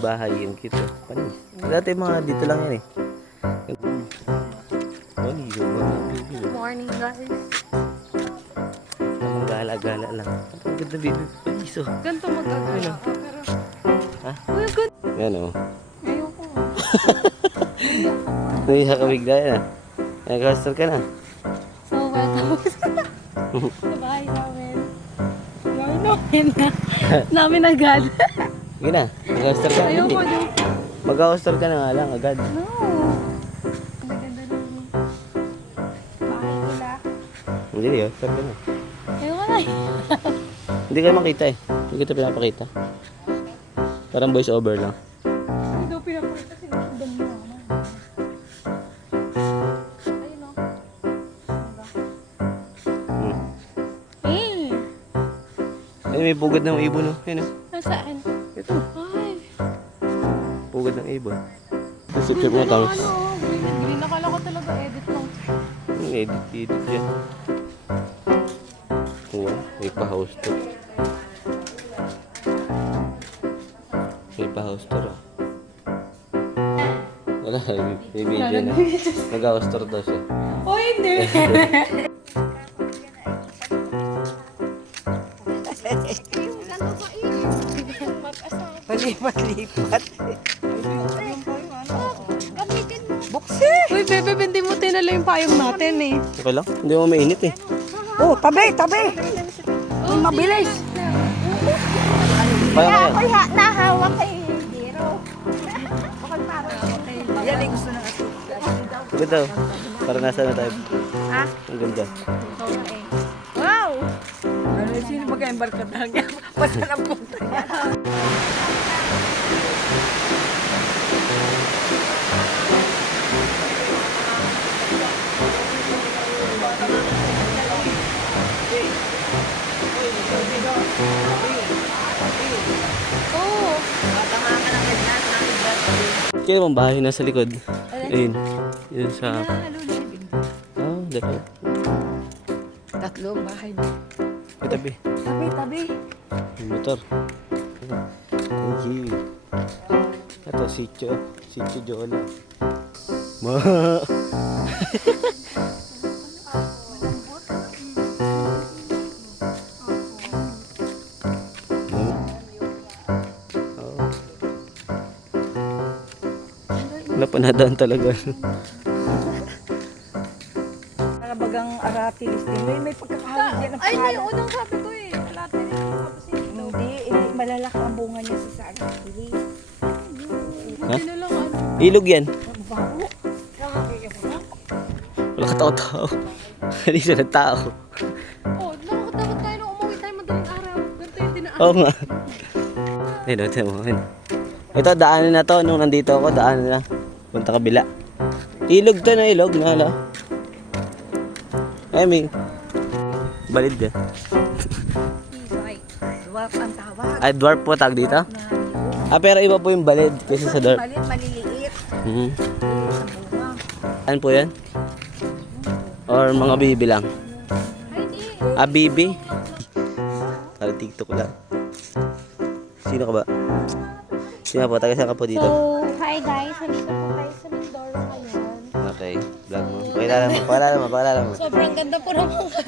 bahay yung cute. Panis. Dati mga dito lang yan eh. Good morning, guys. Ang gala-gala lang. Ang ganda baby. Paniso. Ganito mag-agala ka, pero... Ha? Uy, good. Yan o. Ayoko. Nahiya ka bigla yan ah. Nag-hostel ka na. So, welcome sa bahay namin. Namin agad. Sige na. Mag-hostel ka. Ayoko nyo. Mag-hostel ka na nga lang agad. No. Maganda ng bahay nila. Hindi, hostel ka na. Ayoko na. Hindi ka makita eh. Hindi kita pinapakita. Parang voice over lang. Hindi daw pinapakita sinusundan mo naman. Ayun o. Ay, may pugad ng ibon no. Ayun o. Nasaan? Ito. Ay. Pugad ng ibon. Sip-sip mo tama. Ano? Green. Nakala ko talaga edit lang. Edit yan. Wow, may pa-house tour. May pa-house tour oh. Wala, may video na. Nag-house tour daw siya. Oh, hindi. Palipat-lipat. Buksi! Uy, bebe, hindi mo tinala yung payong natin eh. Okay lang? Hindi mo mainit eh. Oh, tabi, tabi. Mabilis. Kaya kaya. Ako'y nahawak kay Hero. Yan ay gusto ng aso. Ganda oh. Para nasa na tayo. Ah? Ang ganda. Wow! Ano sino mag-embark ka talaga? Basta ng punta niya. Oo. Kaya mong bahay nasa likod. Ayun. Yun sa... Oh, dito. Tatlong bahay. May tabi. Tabi, tabi. May motor. Thank you. Ito, sityo. Sityo Jola. Ma. Wala pa nadaan talaga. Nakabagang aratilis din. May pagkakahawig din ng Ay, pangalan. yung unang sabi ko eh. Lahat na rin tapos ito. Hindi malalaki ang bunga niya sa aratilis. Buti na lang ano. Ilog yan. Ang baho. Wala katao-tao. Hindi siya ng tao. Oh, nakakatakot tayo nung umuwi tayo madaling araw. Ganito yung dinaan. Oo nga. Ayun, ito mo. Ito, daanan na to. Nung nandito ako, daanan na. Punta kabila. Ilog to na ilog. Nala. Ay, may balid yan. Dwarf ang tawag. Ay, dwarf po tag dito? Na Ah, pero iba po yung balid kasi sa dwarf. Malit, maliliit. Mhm. Sa bunga. Ano po yan? Or mga bibi lang? Ay, di. Ah, bibi? Para TikTok lang. Sino ka ba? Sino po? Taga saan ka po dito? So, hi guys. Nandito po tayo sa Mindoro ngayon. Okay, vlog mo. Pakilala mo. Sobrang ganda po ng mga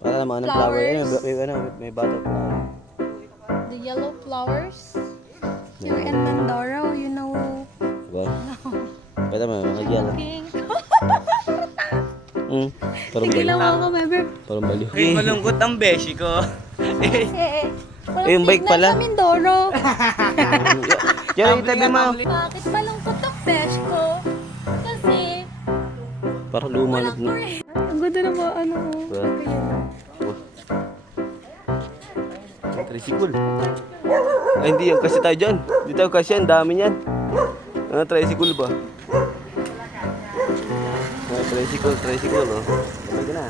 Pakilala mo, anong flower? May butterfly. the yellow flowers. Here in Mindoro, you know. Diba? Pwede mo, mga gyan. Pink. Parang Sige lang baliw. ako, member. Parang baliw. Malungkot ang beshi ko. Walang yung bike signal pala. sa Mindoro. Yan, itabi mo. Bakit malungkot ang besh ko? Kasi, Parang luma na. walang current. Ang ganda na ba, ano? Diba? Tricycle. Ay, hindi yan. Kasi tayo dyan. Hindi tayo kasi yan. Dami yan. Ano, tricycle ba? Ah, tricycle, oh. Sabay ka na.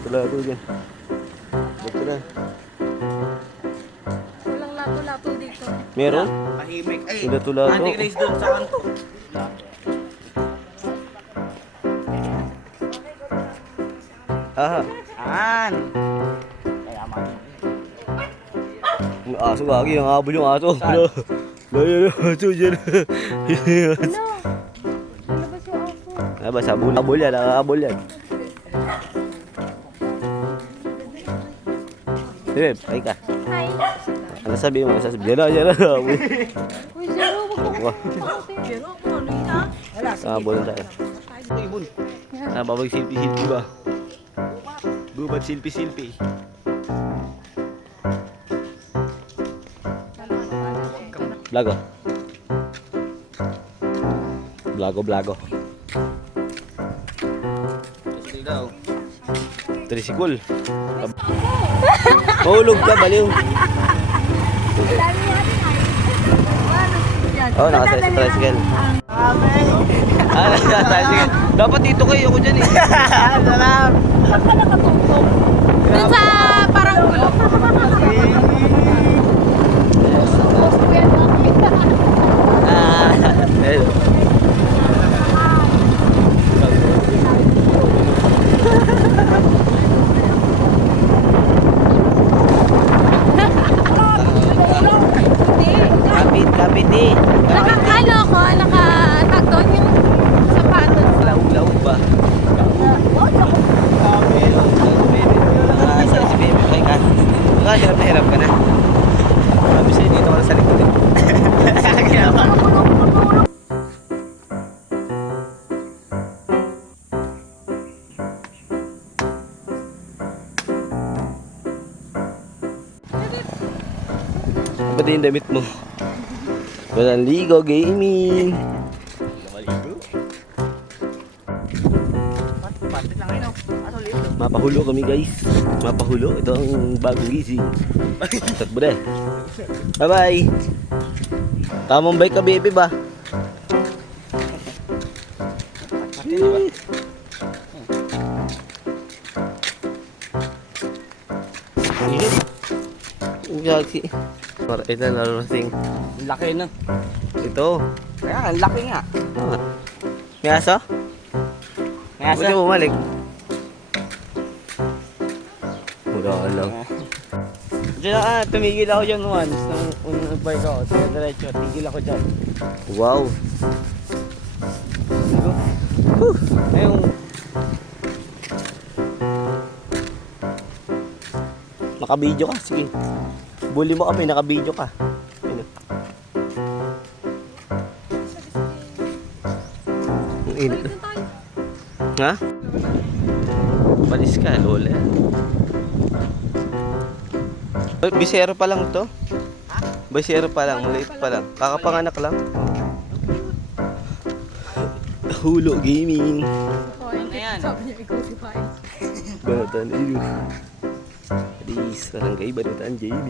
Tula ako dyan. Dito na. Walang lato-lato dito. Meron? Tahimik. Ay, Tula to. Ate Grace doon sa kanto. Aha. An. Yung aso gagi. Yung habol yung aso. Dyan. Ano? Lalabas yung aso. Aba, sabol yan. Nakakabol yan. Sige, ay ka. Hi. Ano sabi mo? Yan na. Uy, Zero, wag mo. Pero ano yun ha? Wala. Nakakabol tayo. Babag silpi-silpi ba? Gubat silpi-silpi. Blago. Blago. Tricycle. Mahulog ka, baliw. Oo, naka-tricycle. Tricycle. Dapat dito kayo, ako dyan eh. Sarap. Dun sa parang ulo. Ayun. Kapit eh. Nakakalo ko, nakatag doon yung sapatos. Laog ba? Sa si baby kay ka. Baka hirap na hirap ka na. Sabi sa'yo dito ka na sa likod eh. Ba't yung damit mo? Walang ligo, gaming. Maligo? Patit lang ngayon. Ano ulit? Mapahulo kami guys. Mapahulo. Ito ang bagong gising. Takbo na. Bye bye. Tamang bike ka baby ba? Gagi. Para ito narosing. Laki na. Ito. Kaya, ang laki nga. May aso? Kaya Huwag niyo bumalik. Wala lang. Diyan tumigil ako dyan once nung unang bike ako. Diretso, tigil ako dyan. Wow. Ayun, Naka-video ka, sige. Bully mo kami, naka-video ka. Ano? Ang init. Ha? Balis ka, lola. Bisero pa lang to. Bisero pa lang, maliit pa lang. Kakapanganak lang. Hulo gaming. Sabi niya, ikaw si Pai. Banatan iyo. Alis, barangay Banatan JB.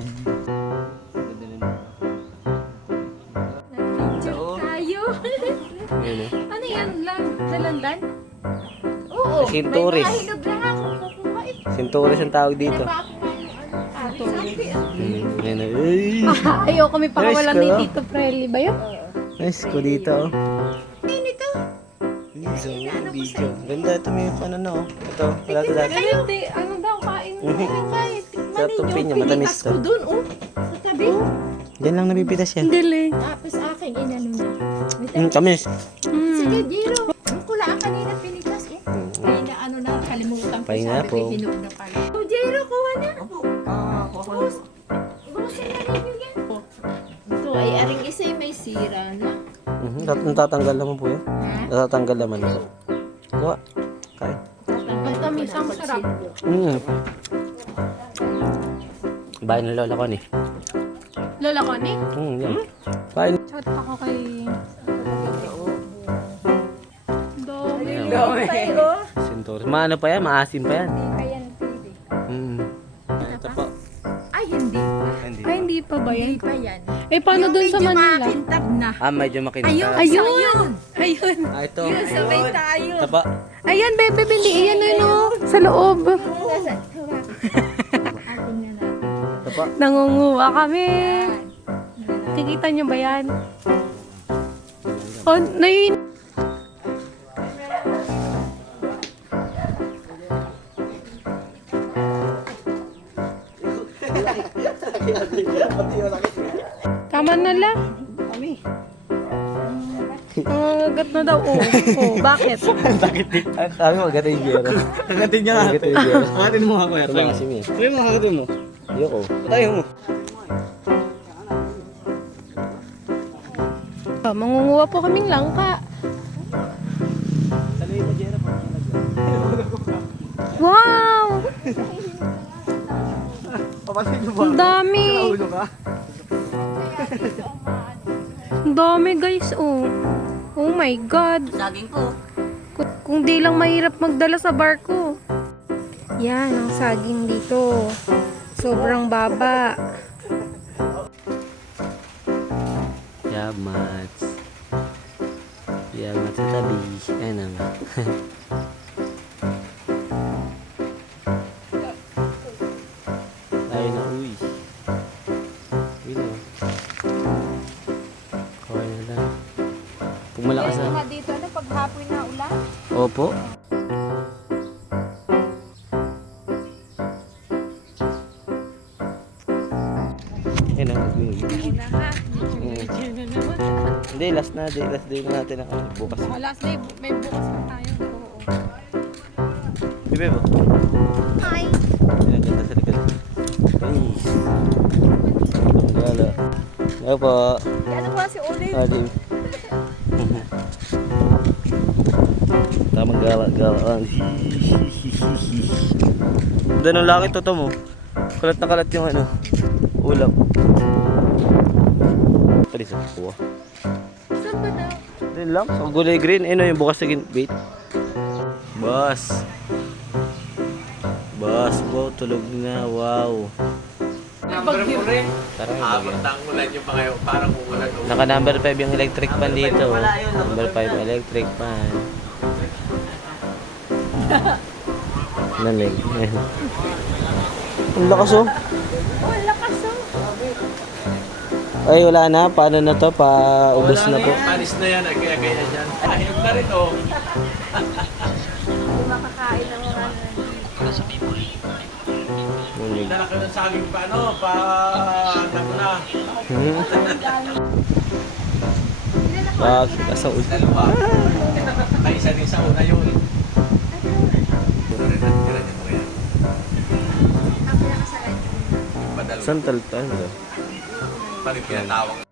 Tayo. Ayan eh. Ano yan? Dalandan? Oo. Sinturis. May mahinog lang ako. Kukuha eh. Sinturis ang tawag dito. Pinaba ako ngayon. Ayan eh. Ay! Ayaw kami pakawalan Nice ni ka. Tito Preli ba yun? Nice ko dito. Ayun ito. So, video. Ganda ito may ano na oh. Ito, wala ito dati. Ay, hindi. Ano daw, kain mo. Kahit Sarap tong pinya, matamis to. doon, oh. Sa tabi. Diyan lang nabipitas yan. Galing. Tapos aking inano niya. Tamis. Sige, Jiro. Ang kulaan kanina pinitas eh. Kaya na ano na, kalimutan ko. Pahinga Sabi po. ko, hinog na pala. Oh, Jiro, kuha na. Busin na rin yun yan. Ito ay aring isa ay may sira na. Natatanggal naman po yan. Ha? Natatanggal naman ito. Kuha. Kain. Tatanggal ko tamis, na ang sa sarap. silyo. Bahay ng lola ko ni. Lola ko ni? Yan. Bahay. Chat ako kay... Dami. Ayan. Ay, oh. Sintoris. Maano pa yan? Maasim pa yan. Hindi kaya napili. Ito po. Ay, hindi pa. Hindi. Ay, hindi pa ba yan? Hindi pa yan. Eh, paano dun sa Medyo Manila? makintab na. Medyo makinita. Ayun. Ayun! Ayun! Ito. Yun, sabay tayo. Ito po. Ayan, bebe, bili. Ayan na no. Sa loob. Nasa, hawak. Ating na natin. Ito po. Nangunguha kami. Kikita niyo ba yan? Oh, nayin. Tama na lang. Nangangagat na daw. Oh, bakit? Sakit din. Sabi mo, agad yung gero. Kagatin niya Agad yung gero. Kagatin mo nga kuya. Try mo. Tumakas yun eh. Try mo, kagatin mo. Ayoko. Patayin mo. Mangunguha po kaming langka. Saluhin mo, Jero. Wow! Papatayin mo ba? Ang dami. Ulo ka? Ang dami guys, oh. Oh my God. Saging ko. Kung di lang mahirap magdala sa barko. Yan, ang saging dito. Sobrang baba. Yamats. Yamats sa tabi. Ayan na nga. Ayun na, uy. Uy na. Kaway na lang. Pag malakas na. Mga dito na paghapon na ulan. Opo. Ayan na. Una ha. Hindi, last na. Last day na natin ako. Bukas. Last day, may bukas pa tayo. Oo. Bebe mo. Hi. Ayan, ganda sa likod. Nice. Gala. Ayaw po. Ano ba si Olive? Alim. Tamang gala-galaan. Ganda ng langit to mo. Kalat na kalat yung ano. Ulam. Pwede sa kuha. Saan ba daw? Din lang. Sa gulay green. Ano yung bukas na bait. Boss. Boss po. Tulog na. Wow. Tara, Ulan yung mga yun, parang umulan. naka number 5 yung electric fan dito. Number 5 electric fan. Nalig. Ang lakas oh. Oh, lakas oh. Ay wala na. Paano na to? Paubos na po. Alis na yan, kaya kaya dyan. Ayun na rin oh. Hindi makakain ng mga Nalig. Dala ka ng saging pa, ano, pa na. Sa ulo. Dalawa. Ay, isa din sa una yun. Saan talpan? Parang pinatawag.